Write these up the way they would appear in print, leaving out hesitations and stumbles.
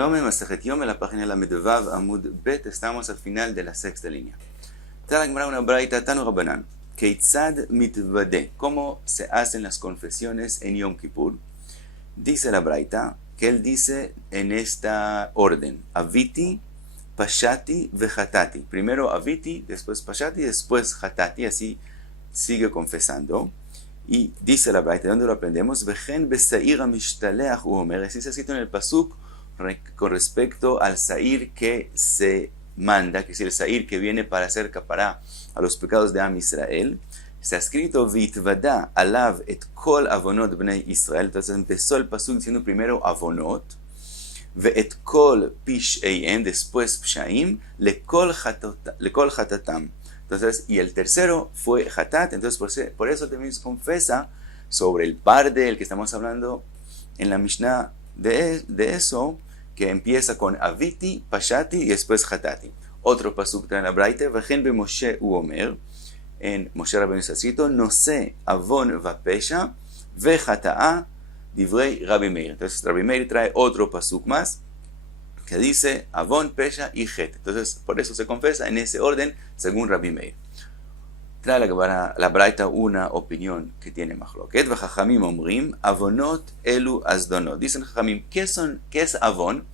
Shalom, Masejet Yom, en la página de la Medvav Amud Bet, estamos al final de la sexta línea. Trae la Gemara una braita Tanu Rabbanan. Keitzad mitvade, ¿cómo se hacen las confesiones en Yom Kippur? Dice la braita que él dice en esta orden: Aviti, Pashati, Vechatati. Primero Aviti, después Pashati, después Hatati, así sigue confesando. Y dice la braita, ¿de dónde lo aprendemos? Vejen besair amishtalech uomer. Así está escrito en el pasuk con respecto al sair que se manda, que es el sair que viene para hacer capará a los pecados de Am Israel. Está escrito vitvada alav et kol avonot bnei Israel. Entonces empezó el pasuk diciendo primero avonot, ve et kol pishaim, después pshaim, lekol hatatam. Entonces, y el tercero fue hatat. Entonces por eso también se confesa sobre el par del que estamos hablando en la Mishnah de eso, que empieza con aviti, pashati y después hatati. Otro pasuk trae la braita, vejen be Moshe uomer, en Moshe Rabbeinu está escrito, nose avon vapesha vehata'a divrei Rabbi Meir. Entonces Rabbi Meir trae otro pasuk más que dice avon, pesha y het. Entonces por eso se confesa en ese orden según Rabbi Meir. Trae la braita una opinión que tiene machloket. V'chachamim omrim avonot elu azdonot. Dicen chachamim, ¿qué es avon?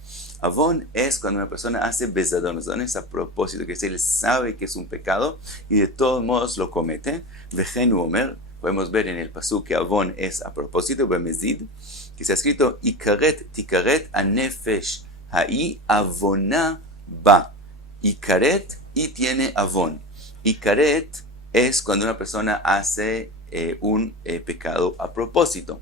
Avon es cuando una persona hace bezadon. Bezadon es a propósito, que él sabe que es un pecado y de todos modos lo comete. V'chenu omer, podemos ver en el pasuk que avon es a propósito, b'mezid, que se ha escrito ikaret tikaret anefesh ha'i avona ba. Ikaret y tiene avon. Ikaret es cuando una persona hace un pecado a propósito.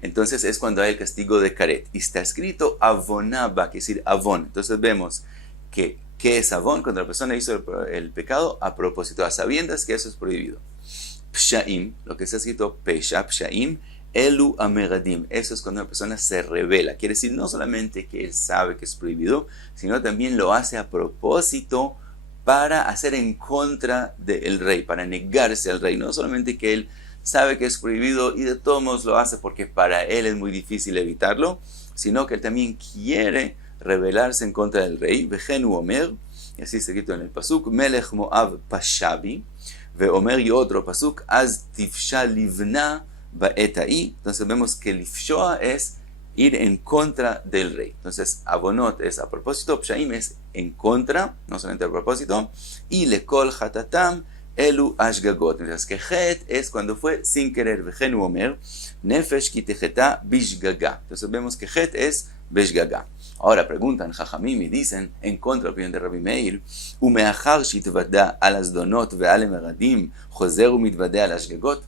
Entonces es cuando hay el castigo de karet. Y está escrito avonaba, que es decir avon. Entonces vemos que ¿qué es avon? Cuando la persona hizo el pecado a propósito, a sabiendas que eso es prohibido. Pshaim, lo que está escrito pesha, pshaim, elu ameradim. Eso es cuando una persona se revela. Quiere decir no solamente que él sabe que es prohibido, sino también lo hace a propósito para hacer en contra del rey, para negarse al rey. No solamente que él sabe que es prohibido y de todos modos lo hace porque para él es muy difícil evitarlo, sino que él también quiere rebelarse en contra del rey. Vejenu omer, y así está escrito en el pasuk, melech moab pashabi, ve omer y otro pasuk, az tifsha livna baeta'i. Entonces vemos que lifshoa es ir en contra del rey. Entonces, avonot es a propósito, pshaim es en contra, no solamente a propósito, y lekol hatatam elu ashgagot. Entonces, que het es cuando fue sin querer, vejenu omer, nefesh kitejeta bishgaga. Entonces vemos que het es bishgaga. Ahora preguntan, jajamim, y dicen, en contra de la opinión de Rabbi Meir, umeachar shitvada al asdonot ve'al emeradim, joseru mitvada al ashgagot.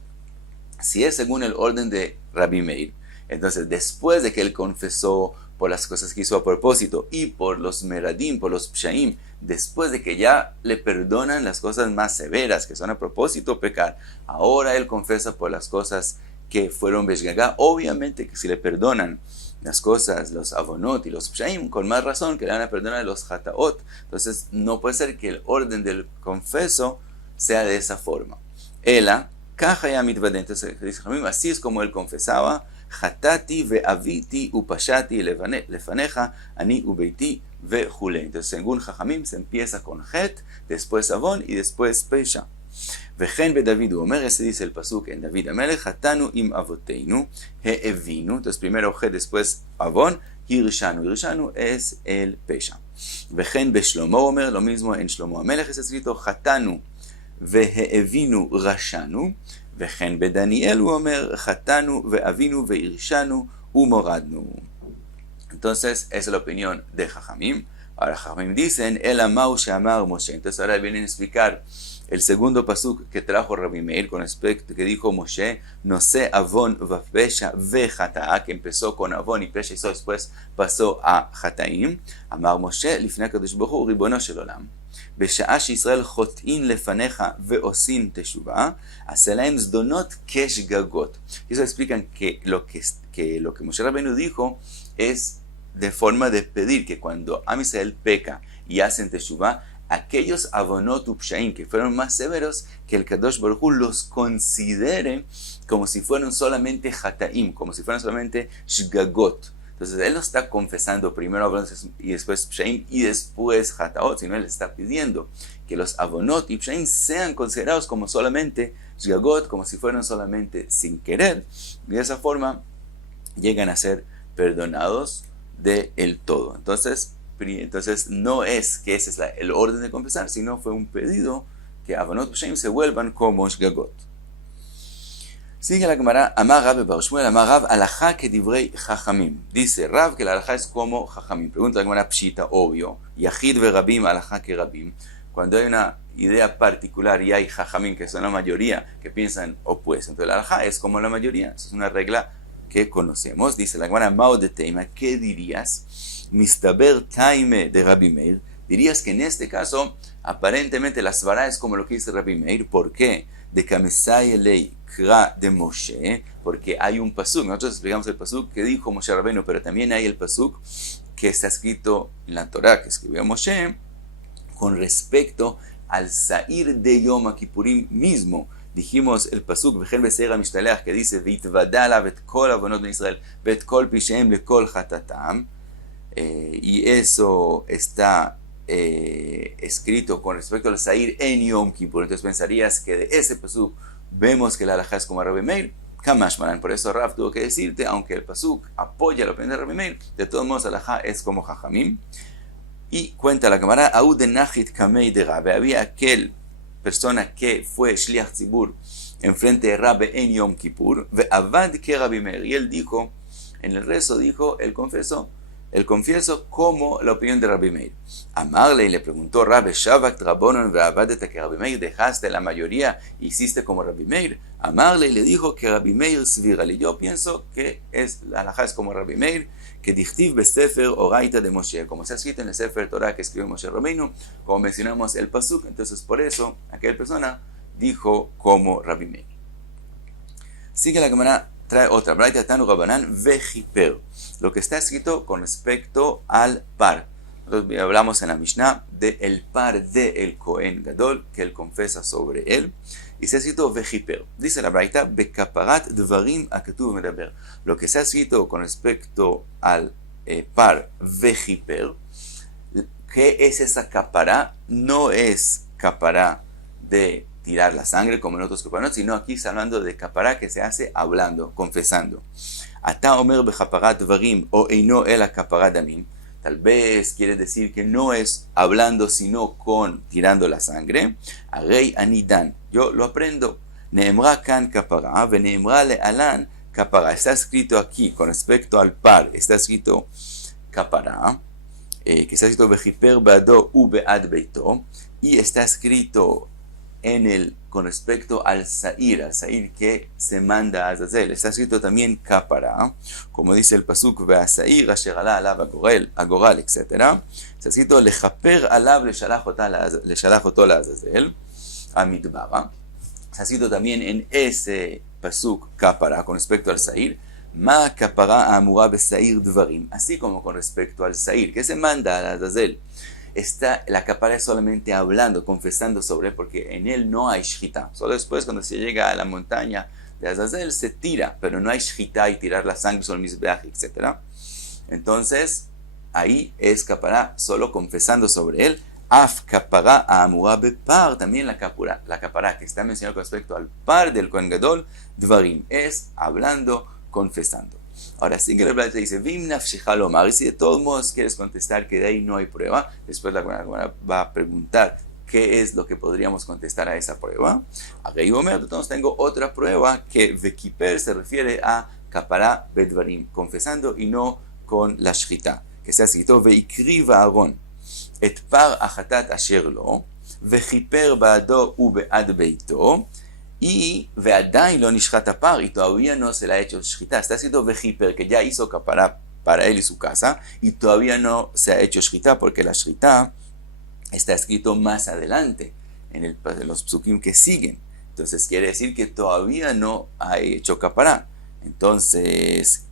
Si es según el orden de Rabbi Meir, entonces después de que él confesó por las cosas que hizo a propósito y por los meradim, por los pshaim, después de que ya le perdonan las cosas más severas que son a propósito pecar, ahora él confesa por las cosas que fueron beshgaga. Obviamente que si le perdonan las cosas, los avonot y los pshaim, con más razón que le van a perdonar los hataot. Entonces no puede ser que el orden del confeso sea de esa forma. Ela kaja ya mitvade. Entonces dice, así es como él confesaba: hatati ve'aviti upashati lefaneja ani ubeiti ve'jule. Entonces según Jajamim se empieza con het, después avon y después pesha. Vejen be David uomer, ese dice el pasuk en David Amelech, hatanu im avoteinu he'evinu. Entonces primero het, después avon, hirshanu. Hirshanu es el pesha. Vejen be Shlomo uomer, lo mismo en Shlomo Amelech es escrito hatanu ve'evinu rashanu. וכן בדניאל הוא אומר, חטאנו ואבינו והרשנו ומורדנו. Entonces, esa es la opinión de Jajamim. Ahora Jajamim dicen, el amau she'amar Moshe. Entonces ahora vienen a explicar el segundo pasuk que trajo Rabbi Meir con respecto que dijo Moshe, no sé avon vapesha vejata'a, que empezó con avon y pesha y después pasó a hataim. Amar Moshe, לפני הקדוש ברוך הוא, ריבונו של עולם. בשעה שישראל חוטאים לפניך ועושים תשובה, עשה להם זדונות כשגגות. Eso explican que lo que Moshe Rabbeinu dijo es de forma de pedir que cuando Am Israel peca y hacen teshuvah, aquellos avonot upshaim que fueron más severos, que el Kadosh Baruj Hu los considere como si fueran solamente hataim, como si fueran solamente shgagot, Entonces él no está confesando primero avonos y después pshaim y después hataot, sino él está pidiendo que los avonot y pshaim sean considerados como solamente shgagot, como si fueran solamente sin querer. Y de esa forma llegan a ser perdonados del todo. Entonces no es que ese es el orden de confesar, sino fue un pedido que avonot y pshaim se vuelvan como shgagot. Sigue la Gemara, Amar Rab bar Shmuel, Amar Rab, alajá que divrei chachamim. Dice Rab que la alajá es como chachamim. Pregunta la Gemara, pshita, obvio. Yachid ve rabim, alajá que rabim. Cuando hay una idea particular y hay chachamim, que son la mayoría, que piensan opuesto. Entonces la alajá es como la mayoría. Esa es una regla que conocemos. Dice la Gemara, Mao de Teima, ¿qué dirías? Mistaber taime de Rabbi Meir. Dirías que en este caso, aparentemente la svara es como lo que dice Rabbi Meir. ¿Por qué? De Kamesai ley de Moshe, porque hay un pasuk, nosotros explicamos el pasuk que dijo Moshe Rabbeinu, pero también hay el pasuk que está escrito en la Torah, que escribió Moshe, con respecto al Sair de Yom Kippurim mismo. Dijimos el pasuk, V'chen Beseira Mishtaleach, que dice, V'itvada vet kol avonot de Israel, vet kol pishem le kol chatatam, y eso está escrito con respecto al Sair en Yom Kippur. Entonces pensarías que de ese pasuk vemos que la alajá es como Rabbi Meir, Kamash Maran. Por eso Rav tuvo que decirte, aunque el pasuk apoya la opinión de Rabbi Meir, de todos modos la alajá es como Jajamim. Y cuenta la Gemara, Aud de Nachit Kamei de Rabbe, había aquel persona que fue Shliach Tzibur enfrente de Rabbe en Yom Kippur, ve Avad que Rabbi Meir, y él dijo, en el rezo dijo, el confieso como la opinión de Rabbi Meir. Amarle y le preguntó Rabbe Shavak Rabonon ve'avadeta que Rabbi Meir dejaste la mayoría y hiciste como Rabbi Meir. Amarle y le dijo que Rabbi Meir svirali. Yo pienso que la halajá es como Rabbi Meir, que dichtiv besefer oraita de Moshe, como se ha escrito en el Sefer Torah que escribió Moshe Rabbeinu, como mencionamos el pasuk. Entonces por eso aquella persona dijo como Rabbi Meir. Sigue la Gemara, trae otra, Braita Tanu Rabanan vejiper, lo que está escrito con respecto al par. Nosotros hablamos en la Mishnah del par del Kohen Gadol, que él confesa sobre él, y se ha escrito vejiper. Dice la Braita, bekaparat dvarim akatuv medaber. Lo que se ha escrito con respecto al par vejiper, ¿qué es esa capará? No es capará de tirar la sangre como en otros caparot, sino aquí está hablando de capará que se hace hablando, confesando. Ata omer bechaparat dvarim o eino el capará damim. Tal vez quiere decir que no es hablando sino con tirando la sangre. Arei anidan, yo lo aprendo. Neemra kan capará ve neemra lealan capará. Está escrito aquí con respecto al par, está escrito capará, que está escrito vejiper beado u bead beito, y está escrito con respecto al Sair que se manda a Azazel. Está escrito también Kapara, como dice el pasuk, Ve'a Sair asher ala alav agoral, etc. Está escrito Lechaper alav leshalach oto la Azazel, Amidbara. Está escrito también en ese pasuk Kapara, con respecto al Sair, Ma Kapara amura beSair dvarim, así como con respecto al Sair, que se manda a Azazel. La capara es solamente hablando, confesando sobre él, porque en él no hay shchita. Solo después, cuando se llega a la montaña de Azazel, se tira, pero no hay shchita y tirar la sangre sobre el mizbeach, etc. Entonces, ahí es capara solo confesando sobre él. Af capara amura bepar, también la capara que está mencionada con respecto al par del Kohen Gadol, dvarim, es hablando, confesando. Ahora sigue la Braita y dice, Vim nafshecha lomar, y si de todos modos quieres contestar que de ahí no hay prueba, después la Gemara va a preguntar qué es lo que podríamos contestar a esa prueba. Arei omer, entonces tengo otra prueba que vekiper se refiere a kapara bedvarim, confesando y no con la shchita, que se ha escrito veikriv Aaron et par achatat asher lo, vekiper baado u bead beito, y ve'adain lo nishchat apar, y todavía no se le ha hecho shchita. Está escrito vejiper, que ya hizo kapara para él y su casa, y todavía no se ha hecho shchita, porque la shchita está escrito más adelante, en los psukim que siguen. Entonces quiere decir que todavía no ha hecho kapara. Entonces,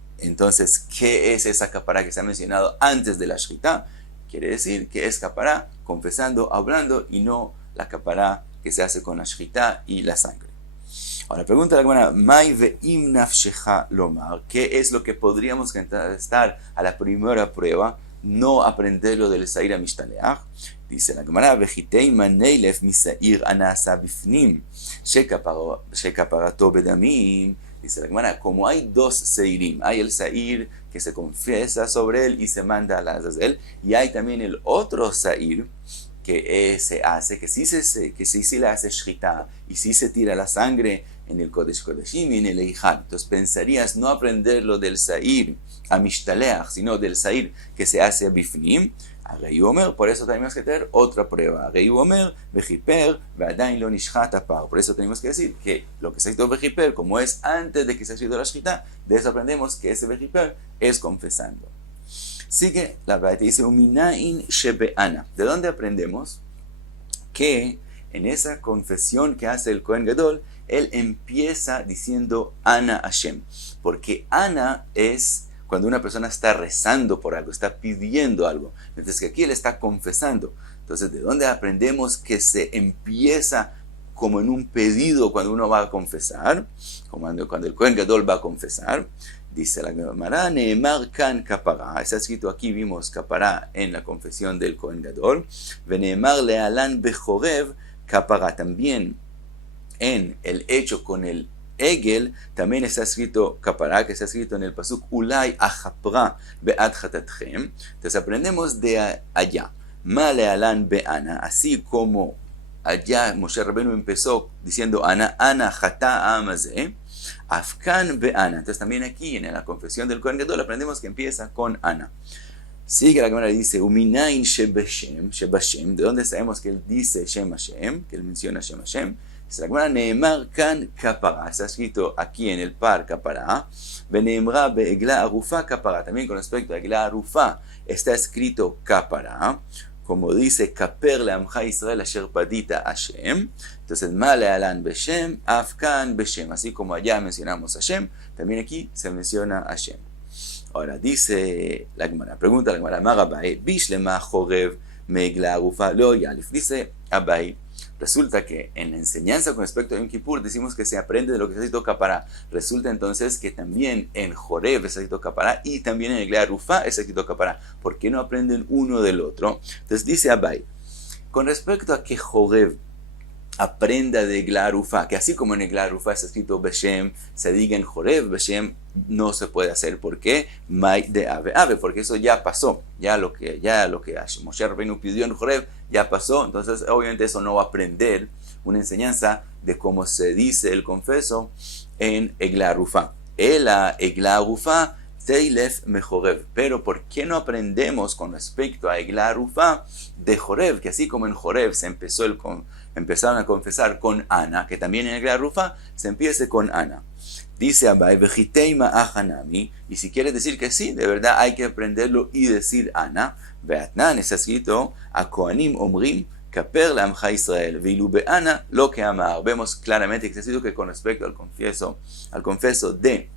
¿qué es esa kapara que se ha mencionado antes de la shchita? Quiere decir que es kapara confesando, hablando, y no la kapara que se hace con la shchita y la sangre. Ahora, pregunta la Gemara, Mai ve'im nafshecha lomar, ¿qué es lo que podríamos contestar a la primera prueba? No aprender lo del Sair Mishtaleach. Dice la Gemara, Vejitei maneilef misair anasa bifnim, shekaparato bedamim. Dice la Gemara, como hay dos Seirim, hay el Sair que se confiesa sobre él y se manda a la Azazel, y hay también el otro Sair que se hace, que sí se le hace Shrita, y sí se tira la sangre en el Kodesh Kodeshim y en el Eichal. Entonces pensarías no aprenderlo del Sair a Mishtaleach, sino del Sair que se hace a Bifnim, a Rei Omer. Por eso tenemos que tener otra prueba. Rei Omer, Vejiper, Ve'adain lo nishchat apar. Por eso tenemos que decir que lo que se ha escrito Vejiper, como es antes de que se ha escrito la Shrita, de eso aprendemos que ese Vejiper es confesando. Sigue la Braita, dice Uminain shebe'ana. ¿De dónde aprendemos que en esa confesión que hace el Kohen Gadol, él empieza diciendo Ana Hashem? Porque Ana es cuando una persona está rezando por algo, está pidiendo algo, mientras que aquí él está confesando. Entonces, ¿de dónde aprendemos que se empieza como en un pedido cuando uno va a confesar? Cuando el Kohen Gadol va a confesar. Dice la Gemara, Neemar kan kapara. Está escrito aquí, vimos kapara en la confesión del Kohen Gadol. Veneemar lealan bechorev kapara. También en el hecho con el Egel, también está escrito kapara, que está escrito en el pasuk Ulai achapra be'ad chatatchem. Entonces aprendemos de allá. Ma lealan be'ana. Así como allá Moshe Rabbeinu empezó diciendo Ana chata amazeh. Afkan be'ana. Entonces también aquí en la confesión del Kohen Gadol aprendemos que empieza con Ana. Sigue la Gemara y dice Uminain shebashem, ¿de dónde sabemos que él dice Shem Hashem, que él menciona Shem Hashem? Dice la Gemara, Neemar kan kapara. Está escrito aquí en el par kapara. Veneemra be'egla arufa kapara. También con respecto a egla arufa está escrito kapara, como dice Kaper le'amcha Israel asher padita Hashem. Entonces, ma le'alan beshem, afkan beshem. Así como allá mencionamos Hashem, también aquí se menciona Hashem. Ahora dice la Gemara, pregunta la Gemara, Mar Abai, bishlema chorev me'egla arufa lo yalif. Dice Abai, resulta que en la enseñanza con respecto a Yom Kippur decimos que se aprende de lo que está escrito Kapará. Resulta entonces que también en Jorev está escrito Kapará y también en Egla Arufá está escrito Kapará. ¿Por qué no aprenden uno del otro? Entonces dice Abai, con respecto a que Jorev aprenda de Egla Arufá, que así como en Egla Arufá está escrito Beshem, se diga en Jorev Beshem, no se puede hacer. ¿Por qué? Mai de ave, porque eso ya pasó. Ya lo que Moshe Rabbeinu pidió en Jorev ya pasó. Entonces, obviamente, eso no va a aprender una enseñanza de cómo se dice el confeso en Egla Arufá. Ela Egla Arufá Teilef Mejorev. Pero, ¿por qué no aprendemos con respecto a Egla Arufá de Jorev? Que así como en Jorev se empezaron a confesar con Ana, que también en Egla Arufá se empiece con Ana. Dice Abai, Vejitei ma'achanami, y si quieres decir que sí, de verdad hay que aprenderlo y decir Ana, Beatnan está escrito, a Kohanim omrim, Kaper le'amcha Israel, Veilu be'ana lo que amar. Vemos claramente que está escrito que con respecto al confeso de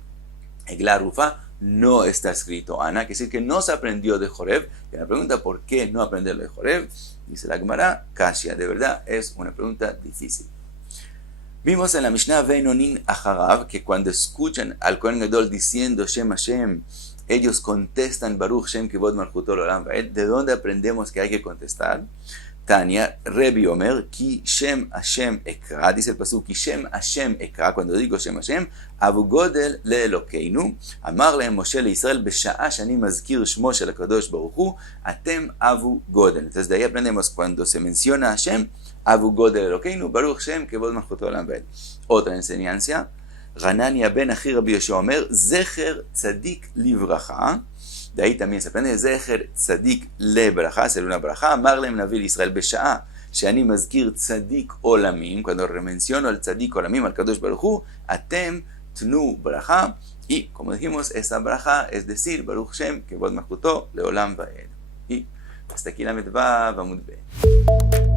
Egla Arufá, no está escrito Ana, que decir que no se aprendió de Jorev. Y la pregunta, ¿por qué no aprenderlo de Jorev? Dice la Gemara, Kashia, de verdad es una pregunta difícil. Vimos en la Mishnah Veinonin Acharav que cuando escuchan al Kohen Gadol diciendo Shem Hashem, ellos contestan Baruch Shem Kivod Malchuto L'Olam Va'ed. ¿De dónde aprendemos que hay que contestar? Tania, Rebi Omer, Ki Shem Hashem Ekra, dice el pasuk, Ki Shem Hashem Ekra, cuando digo Shem Hashem, Avu Godel le'Elokeinu, Amar lehem Moshe le'Israel, Besha'a shani mazkir shmo shel HaKadosh Baruch Hu, Atem Avu Godel. Entonces de ahí aprendemos cuando se menciona Hashem, Avu Godel Elokeinu, Baruch Shem Kevod Malchuto L'Olam Va'ed. Otra enseñanza, Hanania ben Achi Rabbi Yoshua Omer, Zecher Tzadik Livracha. De ahí también se aprende Zecher Tzadik Lebracha, ser una bracha. Amar lehem Navi Israel Besha'a shani mazkir Tzadik Olamim, cuando menciono al Tzadik Olamim, al Kadosh Baruch Hu, Atem Tnu Bracha. Y como dijimos, esa bracha es decir, Baruch Shem Kevod Malchuto L'Olam Va'ed. Y hasta aquí la Medvav Amud Be.